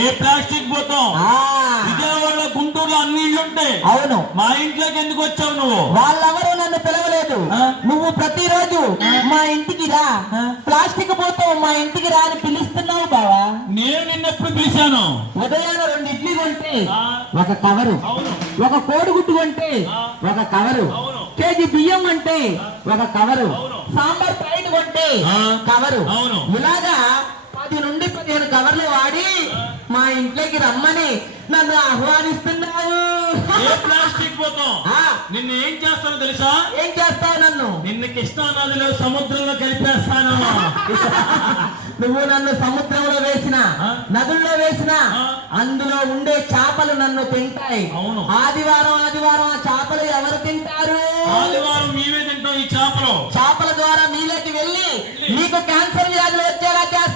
ఏ plastic భూతం? విజయవాడలో గుంటూరులో అన్ని ఇళ్ళు ఉంటాయి. అవును. మా ఇంట్లోకి ఎందుకు వచ్చావు నువ్వు? వాళ్ళెవరూ నన్ను పిలవలేదు. నువ్వు ప్రతిరోజు మా ఇంటికి రా, ప్లాస్టిక్ భూతం మా ఇంటికి రా అని పిలుస్తున్నావు బావా. నేను నిన్నెప్పుడు పిలిచాను? ఉదయాన 2 ఇడ్లీ కొంటే ఒక కవరు, ఒక కోడిగుడ్డు కొంటే ఒక కవరు, కేజీ బియ్యం అంటే ఒక కవరు, సాంబార్ ప్లేట్ కొంటే కవరు, ఇలాగా 10 నుండి 15 కవర్లు వాడి మా ఇంట్లోకి రమ్మని నన్ను ఆహ్వానిస్తున్నావు. ప్లాస్టిక్ భూతం నిన్ను ఏం చేస్తానో తెలుసా? ఏం చేస్తావు నన్ను? నిన్ను కృష్ణా నదిలో సముద్రంలో కలిపేస్తాను. నువ్వు నన్ను సముద్రంలో వేసిన, నదుల్లో వేసిన, అందులో ఉండే చేపలు నన్ను తింటాయి. అవును. ఆదివారం ఆ చేపలు ఎవరు తింటారు? ఆదివారం మేమే తింటాం. ఈ చేపల ద్వారా మీలోకి వెళ్ళి మీకు క్యాన్సర్ వ్యాధులు వచ్చేలా చేస్తాను.